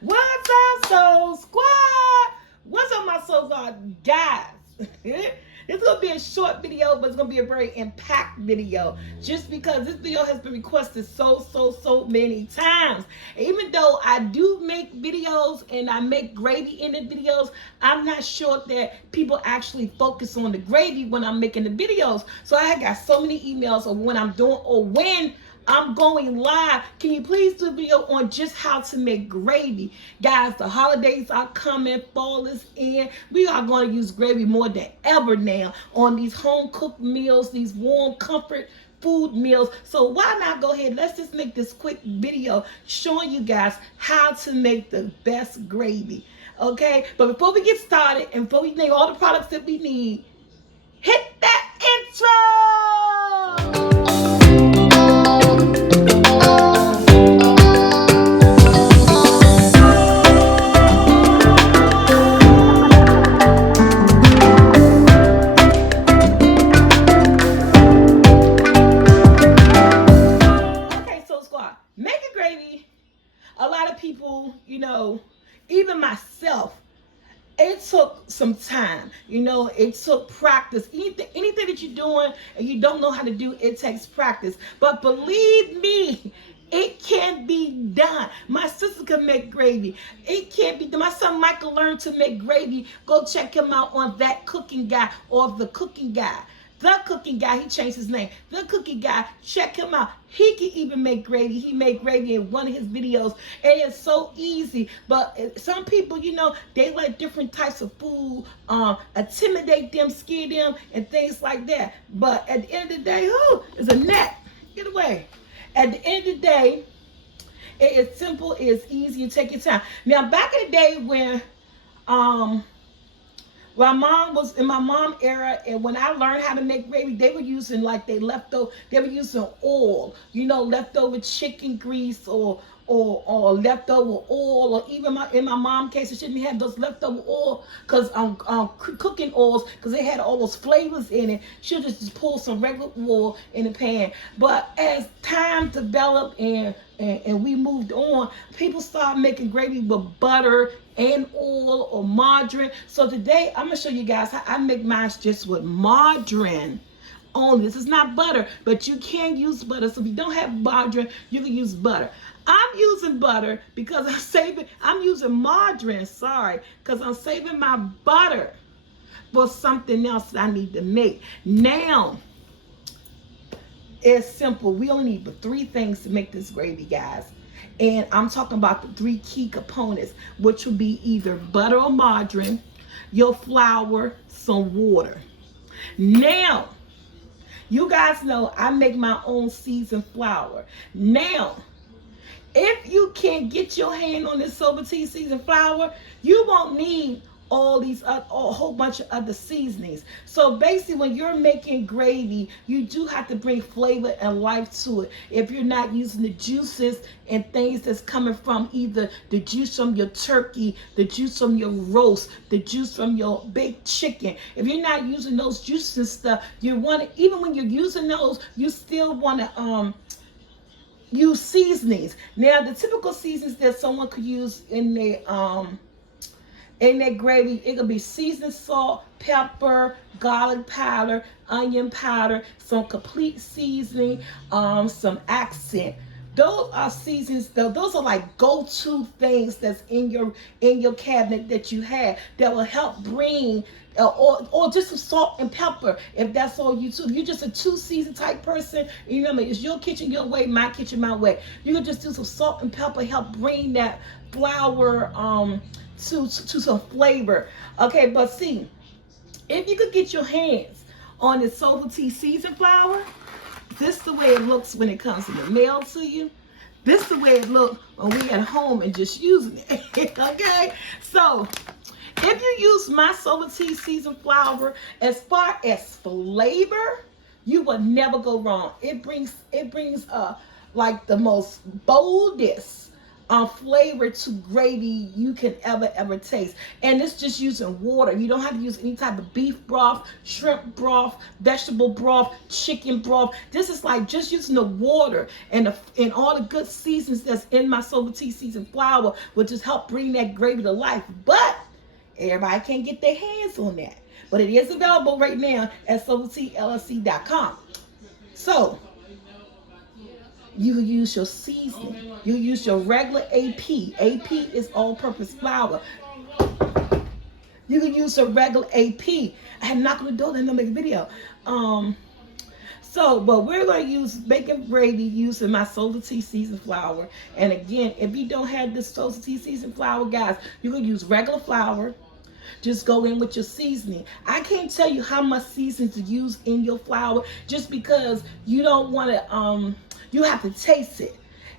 What's up, Soul Squad? What's up, my Soul Squad guys? It's gonna be a short video, but it's gonna be a very impact video. Just because this video has been requested so many times. Even though I do make videos and I make gravy in the videos, I'm not sure that people actually focus on the gravy when I'm making the videos. So I got so many emails of when I'm doing or when I'm going live. Can you please do a video on just how to make gravy? Guys, the holidays are coming. Fall is in. We are going to use gravy more than ever now on these home cooked meals, these warm comfort food meals. So why not go ahead? Let's just make this quick video showing you guys how to make the best gravy. Okay? But before we get started and before we name all the products that we need, hit that intro! A lot of people, even myself, it took some time. It took practice. Anything that you're doing and you don't know how to do, it takes practice. But believe me, it can be done. My sister can make gravy. It can be done. My son Michael learned to make gravy. Go check him out on That Cooking Guy or The Cooking Guy. The Cooking Guy, he changed his name. The Cooking Guy, check him out. He can even make gravy. He made gravy in one of his videos. And it's so easy. But some people, they like different types of food, intimidate them, scare them, and things like that. But at the end of the day, it's a net. Get away. At the end of the day, it is simple, it's easy, you take your time. Now, back in the day when my mom was in my mom era, and when I learned how to make gravy, they were using they were using oil, leftover chicken grease or leftover oil, or even in my mom case, she didn't have those leftover oil because cooking oils, because they had all those flavors in it. She'll just pull some regular oil in the pan. But as time developed and we moved on, people started making gravy with butter and oil or margarine. So today I'm gonna show you guys how I make mine just with margarine only. This is not butter, but you can use butter. So if you don't have margarine, you can use butter. I'm using butter because I'm using margarine, because I'm saving my butter for something else that I need to make. Now, it's simple. We only need 3 things to make this gravy, guys. And I'm talking about the 3 key components, which would be either butter or margarine, your flour, some water. Now, you guys know I make my own seasoned flour. Now, if you can't get your hand on this SoulfulT seasoned flour, you won't need all these a whole bunch of other seasonings. So basically, when you're making gravy, you do have to bring flavor and life to it. If you're not using the juices and things that's coming from either the juice from your turkey, the juice from your roast, the juice from your baked chicken, if you're not using those juices and stuff, even when you're using those, you still want to use seasonings. Now, the typical seasonings that someone could use in their gravy, it could be seasoned salt, pepper, garlic powder, onion powder, some complete seasoning, some accent. Those are seasons. Those are like go-to things that's in your cabinet that you have that will help bring, or just some salt and pepper if that's all you do. If you're just a 2-season type person, remember, it's your kitchen your way, my kitchen my way. You can just do some salt and pepper, help bring that flour to some flavor. Okay, but see, if you could get your hands on this SoulfulT seasoned flour, this is the way it looks when it comes in the mail to you. This is the way it looks when we at home and just using it. Okay, so if you use my SoulfulT seasoned flour, as far as flavor, you will never go wrong. It brings like the most boldest flavor to gravy you can ever taste. And it's just using water. You don't have to use any type of beef broth, shrimp broth, vegetable broth, chicken broth. This is like just using the water and all the good seasons that's in my SoulfulT seasoned flour will just help bring that gravy to life. But everybody can't get their hands on that. But it is available right now at SoulfulTLLC.com. So you can use your seasoning. You use your regular AP. AP is all-purpose flour. You can use a regular AP. I had knocked on the door, didn't make a video. But we're going to use bacon gravy using my SoulfulT seasoned flour. And again, if you don't have this SoulfulT seasoned flour, guys, you can use regular flour. Just go in with your seasoning. I can't tell you how much seasoning to use in your flour just because you don't want to, you have to taste it.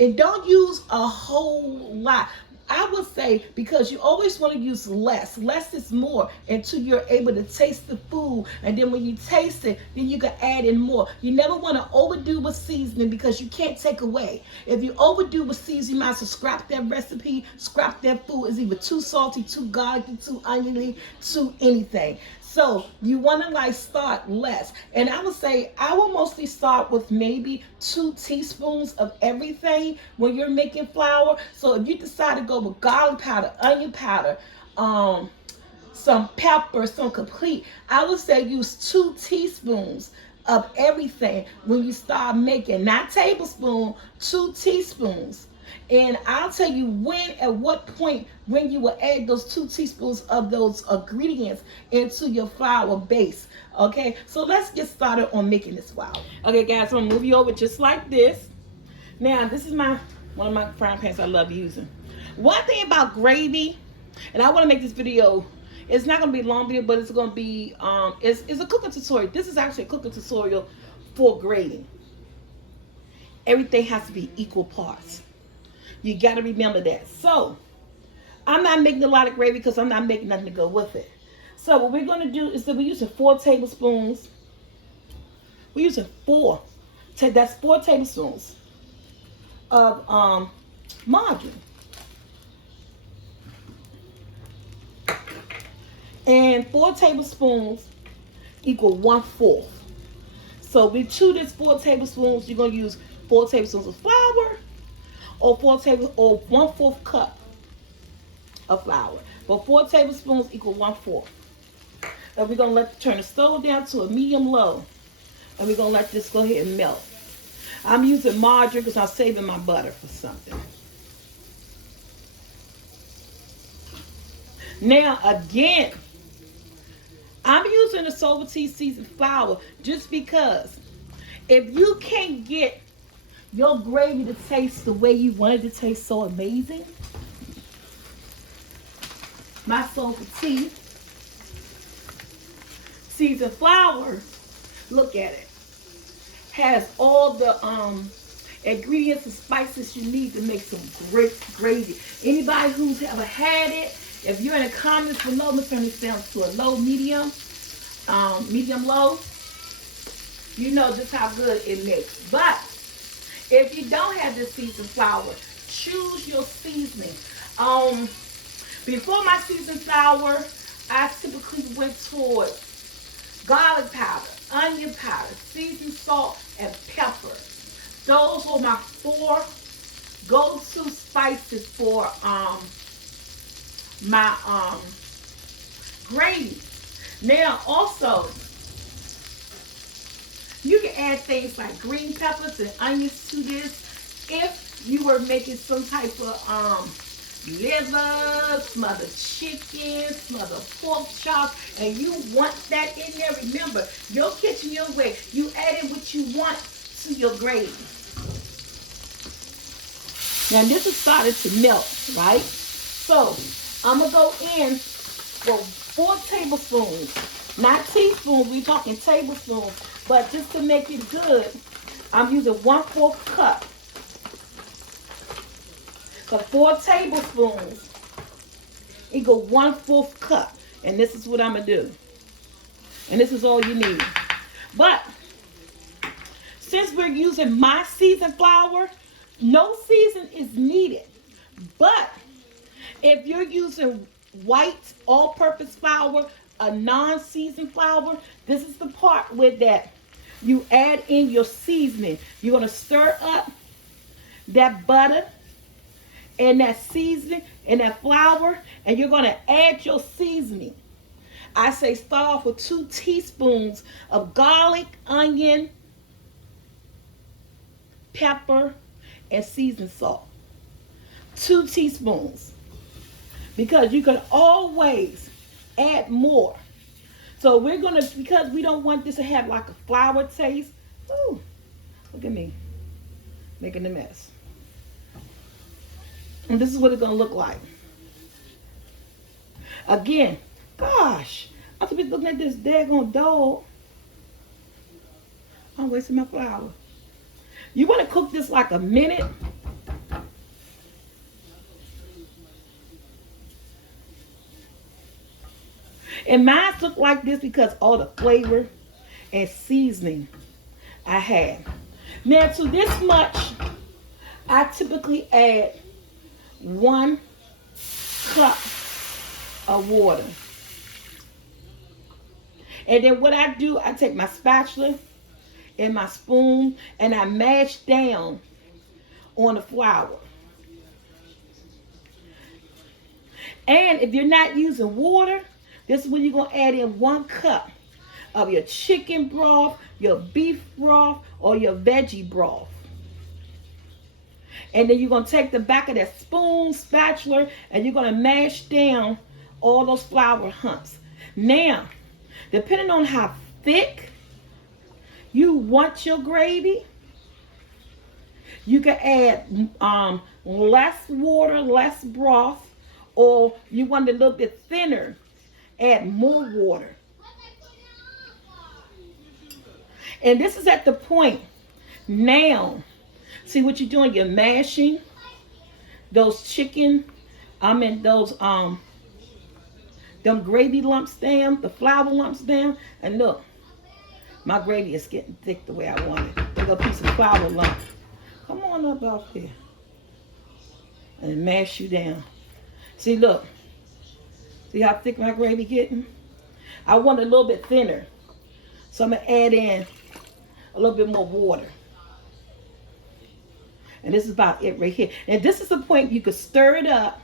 And don't use a whole lot. I would say because you always want to use less. Less is more until you're able to taste the food. And then when you taste it, then you can add in more. You never want to overdo with seasoning because you can't take away. If you overdo with seasoning, you might as well scrap that recipe, scrap that food. It's either too salty, too garlicky, too oniony, too anything. So you want to like start less. And I would say I will mostly start with maybe 2 teaspoons of everything when you're making flour. So if you decide to go with garlic powder, onion powder, some pepper, some complete, I would say use 2 teaspoons of everything when you start making, not tablespoon, 2 teaspoons. And I'll tell you when, at what point, when you will add those 2 teaspoons of those ingredients into your flour base. Okay, so let's get started on making this flour. Okay, guys, I'm gonna move you over just like this. Now, this is one of my frying pans I love using. One thing about gravy, and I want to make this video. It's not gonna be a long video, but it's gonna be it's a cooking tutorial. This is actually a cooking tutorial for gravy. Everything has to be equal parts. You got to remember that. So, I'm not making a lot of gravy because I'm not making nothing to go with it. So, what we're going to do is that we're using 4 tablespoons. We're using 4. That's 4 tablespoons of margarine. And 4 tablespoons equal 1/4. So, we chew this 4 tablespoons. You're going to use 4 tablespoons of flour. Or 1/4 cup of flour. But 4 tablespoons equal 1/4. And we're gonna turn the stove down to a medium low. And we're gonna let this go ahead and melt. I'm using margarine because I'm saving my butter for something. Now again, I'm using the SoulfulT seasoned flour just because if you can't get your gravy to taste the way you want it to taste so amazing, my SoulfulT seasoned flour, look at it, has all the ingredients and spices you need to make some great gravy. Anybody who's ever had it, if you're in the comments below, let's turn this down to a low, medium, low, you know just how good it makes. But if you don't have this seasoned flour, choose your seasoning. Before my seasoned flour, I typically went toward garlic powder, onion powder, seasoned salt, and pepper. Those were my 4 go-to spices for my gravy. Now also, you can add things like green peppers and onions to this if you were making some type of liver, smothered chicken, smothered pork chops, and you want that in there. Remember, your kitchen, your way. You add in what you want to your gravy. Now this is starting to melt, right? So I'm going to go in for 4 tablespoons. Not teaspoons, we're talking tablespoons. But just to make it good, I'm using 1/4 cup. So 4 tablespoons equal 1/4 cup. And this is what I'm going to do. And this is all you need. But since we're using my seasoned flour, no season is needed. But if you're using white all-purpose flour, a non-seasoned flour, this is the part with that you add in your seasoning. You're going to stir up that butter and that seasoning and that flour, and you're going to add your seasoning. I say start off with 2 teaspoons of garlic, onion, pepper, and seasoned salt. 2 teaspoons. Because you can always add more. So we're going to, because we don't want this to have like a flour taste. Ooh, look at me making a mess. And this is what it's going to look like. Again, gosh, I'm supposed to be looking at this daggone dog. I'm wasting my flour. You want to cook this like a minute. And mine look like this because all the flavor and seasoning I had. Now to this much, I typically add 1 cup of water. And then what I do, I take my spatula and my spoon and I mash down on the flour. And if you're not using water, this is when you're going to add in 1 cup of your chicken broth, your beef broth, or your veggie broth. And then you're going to take the back of that spoon, spatula, and you're going to mash down all those flour humps. Now, depending on how thick you want your gravy, you can add less water, less broth, or you want it a little bit thinner, add more water. And this is at the point now. See what you're doing? You're mashing those chicken, those them gravy lumps down, the flour lumps down, and look, my gravy is getting thick the way I want it. Take a piece of flour lump. Come on up out there and mash you down. See, look. See how thick my gravy getting? I want it a little bit thinner. So I'm going to add in a little bit more water. And this is about it right here. And this is the point you could stir it up.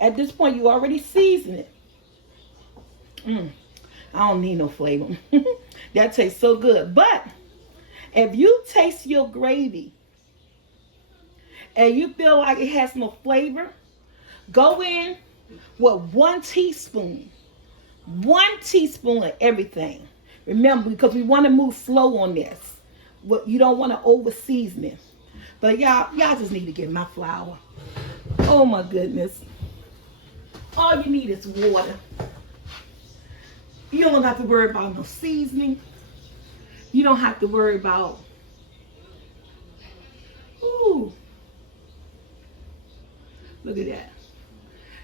At this point, you already season it. I don't need no flavor. That tastes so good. But if you taste your gravy and you feel like it has no flavor, go in with 1 teaspoon. 1 teaspoon of everything. Remember, because we want to move slow on this. But you don't want to over season it. But y'all just need to get my flour. Oh my goodness. All you need is water. You don't have to worry about no seasoning. You don't have to worry about, ooh, look at that.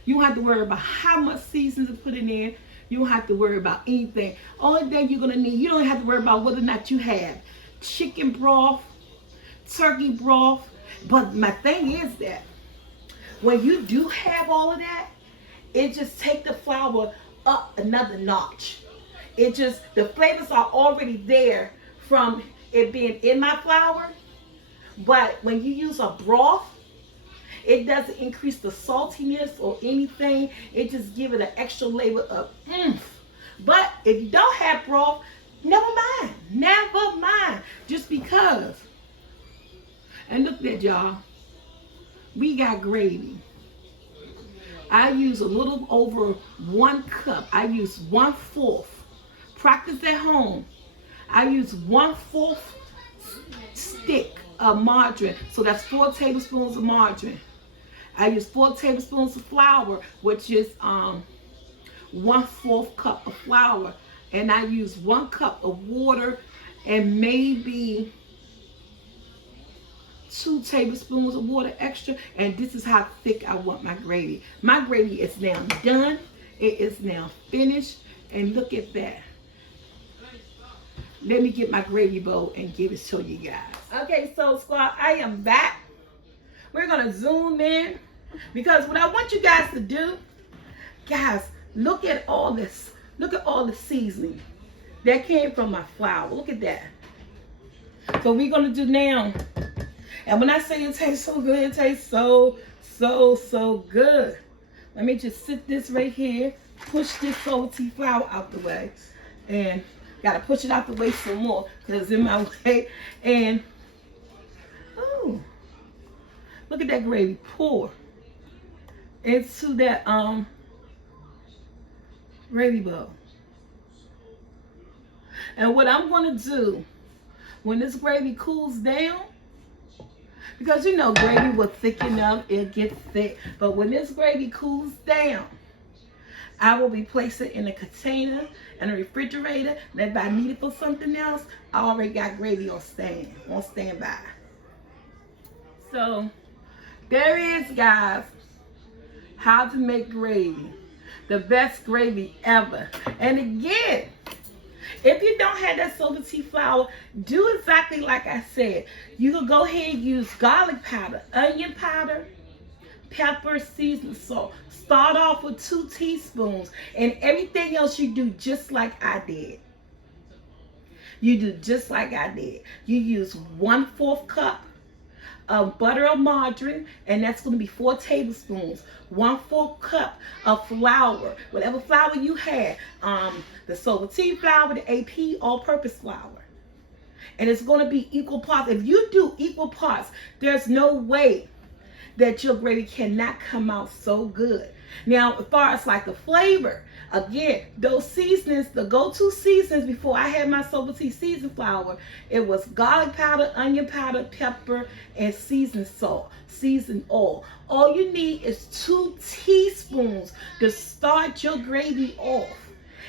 You don't have to worry about how much seasoning to put in there. You don't have to worry about anything. Only thing you're going to need, you don't have to worry about whether or not you have chicken broth, turkey broth. But my thing is that when you do have all of that, it just take the flour up another notch. It just, the flavors are already there from it being in my flour. But when you use a broth, it doesn't increase the saltiness or anything. It just gives it an extra layer of oomph. But if you don't have broth, never mind. Never mind. Just because. And look at y'all. We got gravy. I use a little over 1 cup. I use 1/4. Practice at home. I use 1/4 stick of margarine. So that's 4 tablespoons of margarine. I use 4 tablespoons of flour, which is 1/4 cup of flour. And I use 1 cup of water and maybe 2 tablespoons of water extra. And this is how thick I want my gravy. My gravy is now done. It is now finished. And look at that. Let me get my gravy bowl and give it to you guys. Okay, so squad, I am back. We're going to zoom in Because what I want you guys to do, guys, look at all this. Look at all the seasoning that came from my flour. Look at that. So we're going to do now. And when I say it tastes so good, it tastes so good. Let me just sit this right here. Push this SoulfulT flour out the way. And got to push it out the way some more because it's in my way. And, ooh, look at that gravy. Pour into that gravy bowl. And what I'm going to do, when this gravy cools down, because you know gravy will thicken up, it gets thick. But when this gravy cools down, I will be placing it in a container in a refrigerator. And if I need it for something else, I already got gravy on standby. So there is, guys, how to make gravy. The best gravy ever. And again, if you don't have that SoulfulT flour, do exactly like I said. You can go ahead and use garlic powder, onion powder, pepper, seasoning salt. Start off with 2 teaspoons, and everything else you do just like I did. You do just like I did. You use 1/4 cup of butter or margarine, and that's going to be 4 tablespoons. 1/4 cup of flour, whatever flour you have, the SoulfulT flour, the AP, all-purpose flour. And it's going to be equal parts. If you do equal parts, there's no way that your gravy cannot come out so good. Now, as far as like the flavor, again, those seasonings, the go-to seasonings before I had my SoulfulT seasoned flour, it was garlic powder, onion powder, pepper, and seasoned salt, seasoned oil. All you need is 2 teaspoons to start your gravy off.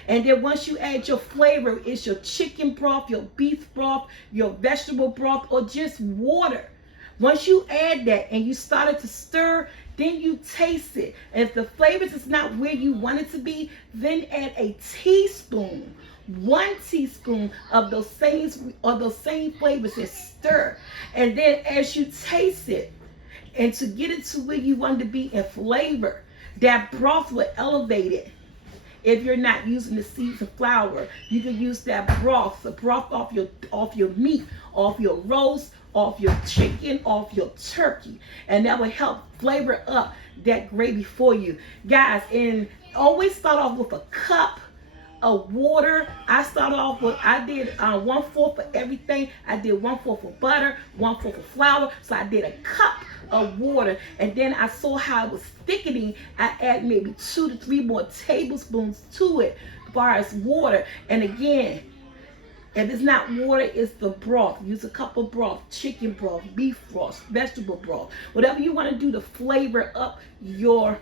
And then once you add your flavor, it's your chicken broth, your beef broth, your vegetable broth, or just water. Once you add that and you started to stir, then you taste it. And if the flavors is not where you want it to be, then add a teaspoon, 1 teaspoon of those same flavors, and stir. And then as you taste it, and to get it to where you want it to be in flavor, that broth will elevate it. If you're not using the seasoned flour, you can use that broth, the broth off your meat, off your roast, off your chicken, off your turkey, and that will help flavor up that gravy for you, guys. And always start off with a cup of water. I did 1/4 for everything. I did 1/4 for butter, 1/4 for flour. So I did a cup of water, and then I saw how it was thickening. I add maybe 2 to 3 more tablespoons to it as far as water. And again, if it's not water, it's the broth. Use a cup of broth, chicken broth, beef broth, vegetable broth, whatever you want to do to flavor up your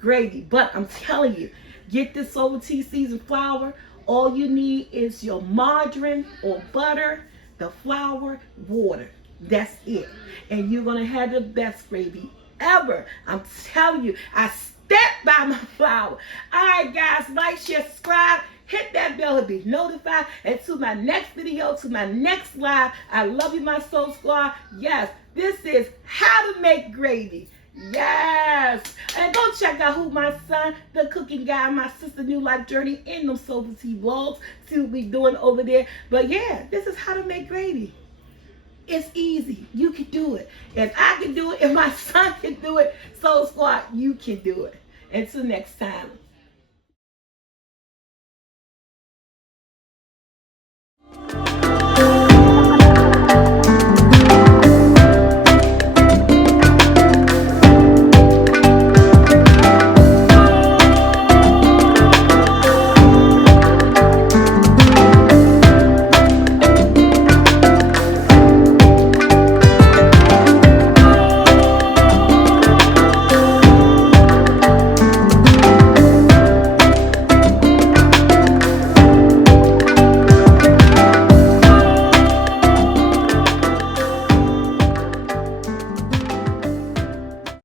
gravy. But I'm telling you, get this SoulfulT seasoned flour. All you need is your margarine or butter, the flour, water. That's it. And you're going to have the best gravy ever. I'm telling you, I stand by my flour. All right, guys, like, share, subscribe. Hit that bell to be notified. And to my next video, to my next live, I love you, my Soul Squad. Yes, this is how to make gravy. Yes. And go check out who my son, the cooking guy, my sister, New Life Journey in them SoulfulT vlogs. See what we doing over there. But yeah, this is how to make gravy. It's easy. You can do it. If I can do it, if my son can do it, Soul Squad, you can do it. Until next time.